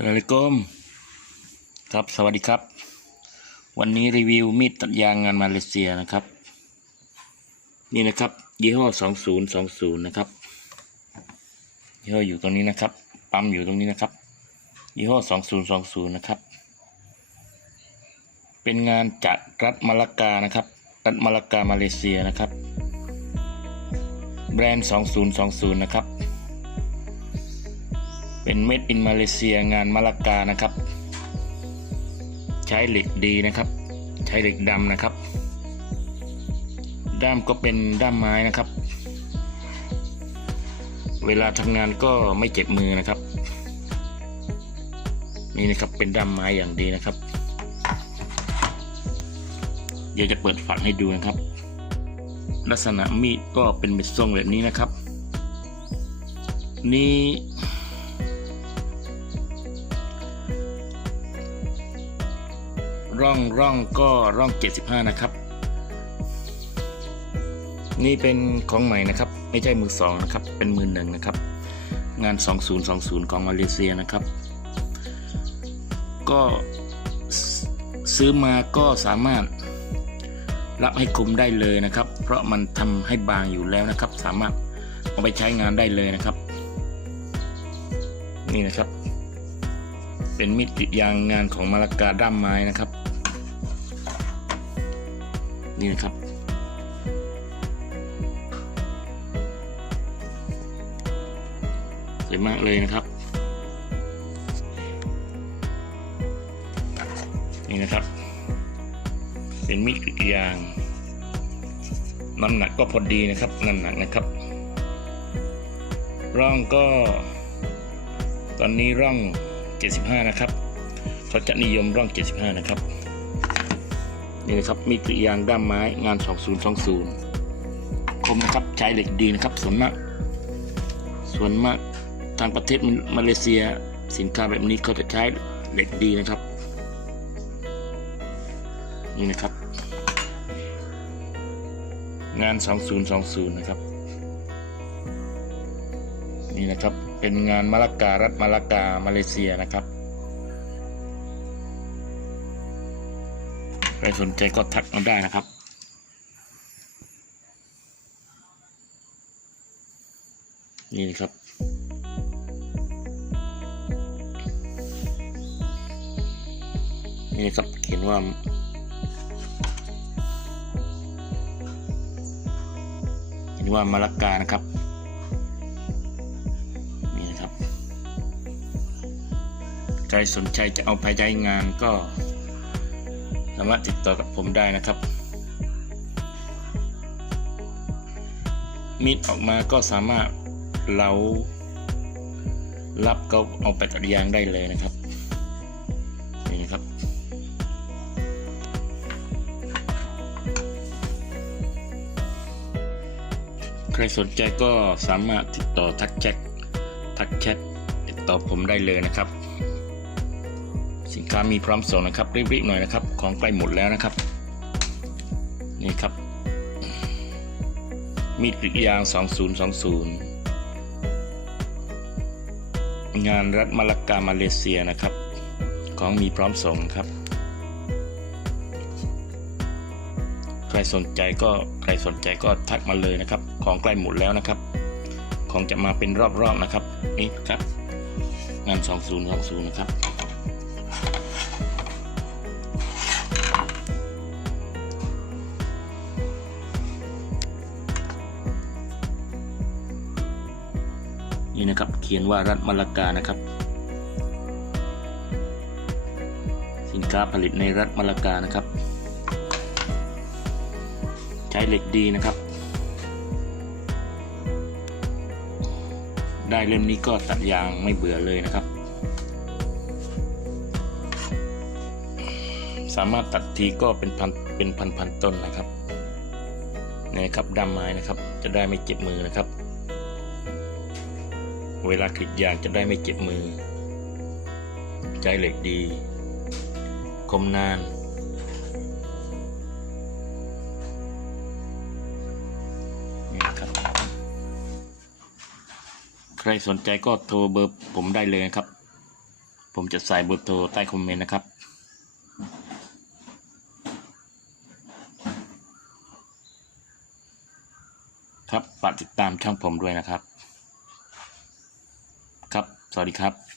สวัสดีครับครับ สวัสดีครับ วันนี้รีวิวมีดตัดยางงานมาเลเซียนะครับ นี่นะครับ ยี่ห้อสองศูนย์สองศูนย์นะครับ ยี่ห้ออยู่ตรงนี้นะครับ ปั๊มอยู่ตรงนี้นะครับ ยี่ห้อสองศูนย์สองศูนย์นะครับ เป็นงานจากรัฐมาลากานะครับ รัฐมาลากามาเลเซียนะครับ แบรนด์สองศูนย์สองศูนย์นะครับ เป็นเม็ดอินมาเลเซียงานมาลากานะครับ ใช้เหล็กดีนะครับ ใช้เหล็กดำนะครับ ด้ามก็เป็นด้ามไม้นะครับ เวลาทำงานก็ไม่เจ็บมือนะครับ นี่นะครับเป็นด้ามไม้อย่างดีนะครับ เดี๋ยวจะเปิดฝักให้ดูนะครับ ลักษณะมีดก็เป็นเม็ดทรงแบบนี้นะครับ นี่ ร่องร่องก็ร่อง 75 นะครับ นี่เป็นของใหม่นะครับ ไม่ใช่มือสองนะครับ เป็นมือหนึ่งนะครับ งาน 2020 ของมาเลเซียนะครับ ก็ซื้อมาก็สามารถรับให้คุมได้เลยนะครับ เพราะมันทำให้บางอยู่แล้วนะครับ สามารถเอาไปใช้งานได้เลยนะครับ นี่นะครับ เป็นมีดกรีดยางงานของมาลากาด้ามไม้นะครับ นี่นะครับ สวยมากเลยนะครับ นี่นะครับ เป็นมีดกรีดยางน้ำหนักก็พอดีนะครับน้ำหนักนะครับ ร่องก็ ตอนนี้ร่อง 75 นะครับ เขาจะนิยมร่อง 75 นะครับ นี่นะครับมีกริยางด้ามไม้งาน 2020 คมนะครับใช้เหล็กดีนะครับส่วนมากส่วนมากทางประเทศมาเลเซียสินค้าแบบนี้เขาจะใช้เหล็กดีนะครับ นี่นะครับ งาน 2020 นะครับ นี่นะครับเป็นงานมาลาการัฐมาลากามาเลเซียนะครับ ใครสนใจก็ทักมาได้นะครับนี่นะครับ นี่นะครับเขียนว่า เขียนว่ามาลากานะครับ นี่นะครับ ใครสนใจจะเอาไปใช้งานก็ สามารถติดต่อกับผมได้นะครับ มีดออกมาก็สามารถเหลารับก็เอาไปตัดยางได้เลยนะครับนี่นะครับ ใครสนใจก็สามารถติดต่อทักแชททักแชทติดต่อผมได้เลยนะครับ สินค้ามีพร้อมส่งนะครับรีบๆหน่อยนะครับ ของใกล้หมดแล้วนะครับ นี่ครับ มีดกรีดยาง 2020 งานรัฐมาลากามาเลเซียนะครับ ของมีพร้อมส่งครับ ใครสนใจก็ใครสนใจก็ทักมาเลยนะครับ ของใกล้หมดแล้วนะครับ ของจะมาเป็นรอบๆนะครับนี่ครับงาน 2020 นะครับ ขียนว่ารัฐมลากานะครับ สินค้าผลิตในรัฐมลากานะครับ ใช้เหล็กดีนะครับ ได้เล่มนี้ก็ตัดยางไม่เบื่อเลยนะครับ สามารถตัดทีก็เป็นพันเป็นพันพันต้นนะครับนี่นะครับด้ามไม้นะครับ จะได้ไม่เจ็บมือนะครับ เวลากรีดยางจะได้ไม่เจ็บมือ ใจเหล็กดี คมนาน นี่นะครับ ใครสนใจก็โทรเบอร์ผมได้เลยนะครับ ผมจะใส่เบอร์โทรใต้คอมเมนต์นะครับครับฝากติดตามช่องผมด้วยนะครับครับ สวัสดีครับ